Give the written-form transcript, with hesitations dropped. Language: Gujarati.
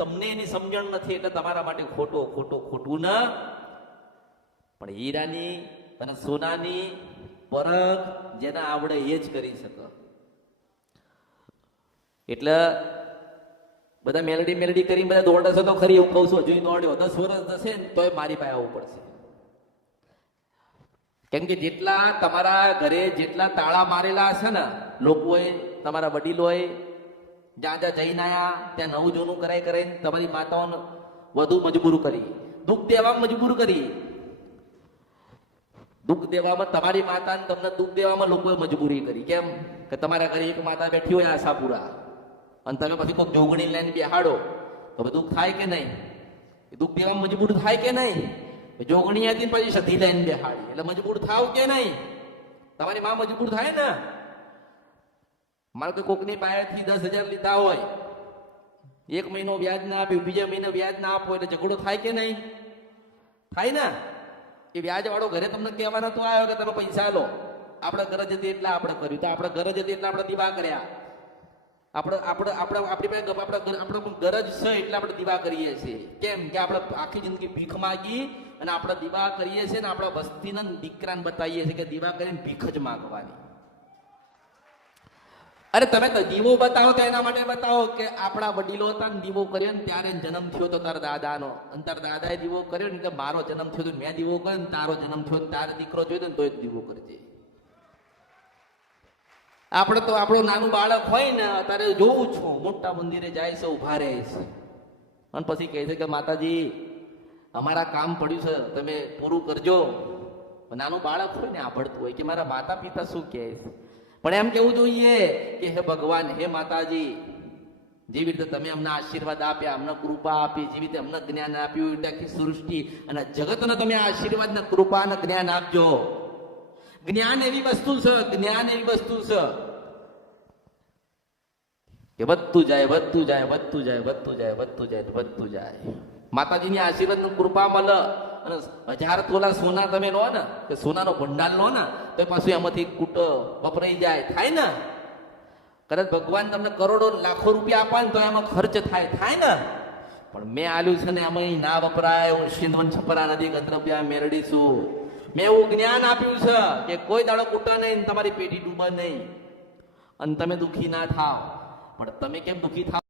તમને એની સમજણ નથી એટલે તમારા માટે ખોટું ના. પણ હીરાની અને સોનાની પરખ જેને આવડે એ જ કરી શકે. એટલે બધા મેલડી કરી બધા દોડશે તો ખરી, એવું કહું છું. હજુ દોડ્યો 10 વર્ષ જશે ને તોય મારી પાસે આવવું પડશે. કેમ કે જેટલા તમારા ઘરે જેટલા તાળા મારેલા હશે ને લોકોએ, તમારા વડીલોએ જ્યાં જઈને આયા ત્યાં નવું જૂનું કરાઈને તમારી માતાઓને વધુ મજબૂર કરી, દુઃખ દેવામાં મજબૂર કરી. દુઃખ દેવામાં તમારી માતાને તમને દુઃખ દેવામાં લોકોએ મજબૂરી કરી. કેમ કે તમારા ઘરે એક માતા બેઠી હોય આશાપુરા અને તમે પછી કોઈ જોગણી લઈને બેહાડો તો દુઃખ થાય કે નહીં? દુઃખ દેવામાં મજબૂર થાય કે નહીં? જોગણી હતી પછી સધી લઈને બેહાડી એટલે મજબૂર થાવ કે નહીં? તમારી માં મજબૂર થાય ને. મારે તો કોકની પાસેથી 10,000 લીધા હોય, 1 મહિનો વ્યાજ ના આપ્યું, બીજા મહિને વ્યાજ ના આપો એટલે ઝઘડો થાય કે નહીં? થાય ને. એ વ્યાજ વાળો ઘરે તમને કહેવાનો તો આવ્યો કે તમે પૈસા લો, આપણે ગરજ હતી એટલે આપણે કર્યું, તો આપણે ગરજ હતી એટલે આપણે દીવા કર્યા. આપણી ગરજ છે એટલે આપણે દીવા કરીએ છીએ. કેમ કે આપણે આખી જિંદગી ભીખ માગી અને આપણે દીવા કરીએ છીએ ને આપણા વસ્તીના દીકરાને બતાવીએ છીએ કે દીવા કરીને ભીખ જ માગવાની. અરે તમે તો દીવો બતાવો તો એના માટે બતાવો કે આપણા વડીલો હતા ને દીવો કર્યો ને ત્યારે જન્મ થયો તો તારા દાદાનો, અને તારા દાદાએ દીવો કર્યો ને કે મારો જન્મ થયો તો મેં દીવો કર્યો ને તારો જન્મ થયો તારો દીકરો જોયો ને તો જ દીવો કરજે. આપણે તો આપણું નાનું બાળક હોય ને અત્યારે જોઉં છું, મોટા મંદિરે જાય છે, ઉભા રહે છે અને પછી કહે છે કે માતાજી અમારા કામ પડ્યું છે તમે પૂરું કરજો. નાનું બાળક હોય ને આભળતું હોય કે મારા માતા પિતા શું કહે છે. પણ એમ કેવું જોઈએ કે હે ભગવાન, હે માતાજી, જેવી રીતે તમે અમને આશીર્વાદ આપ્યા, અમને કૃપા આપી, જેવી રીતે અમને જ્ઞાન આપ્યું એટલે આખી સૃષ્ટિ અને જગતને તમે આશીર્વાદ ને કૃપા અને જ્ઞાન આપજો. જ્ઞાન એવી વસ્તુ છે, જ્ઞાન એવી વસ્તુ છે કે વધતું જાય વધતું જાય વધતું જાય વધતું જાય વધતું જાય વધતું જાય. માતાજીની આશીર્વાદ ની કૃપા મળે અને 1000 તોલા સોના તમે લો ને, કે સોનાનો ભંડાર લો ને તો પાછું એમાંથી કૂટ વપરાઈ જાય, થાય ને. કદાચ ભગવાન તમને કરોડો લાખો રૂપિયા આપે ને તો એમાં ખર્ચ થાય ને. પણ મેં આલ્યું છે ને એમાં ના વપરાય. હું સિંધવન છપરા નદી ગંતવ્યા મેરડી છું. મેં એવું જ્ઞાન આપ્યું છે કે કોઈ દાડો કૂટા નહીં, તમારી પેઢી ડૂબે નહીં અને તમે દુઃખી ના થાવ. પણ તમે કેમ દુઃખી થાવ?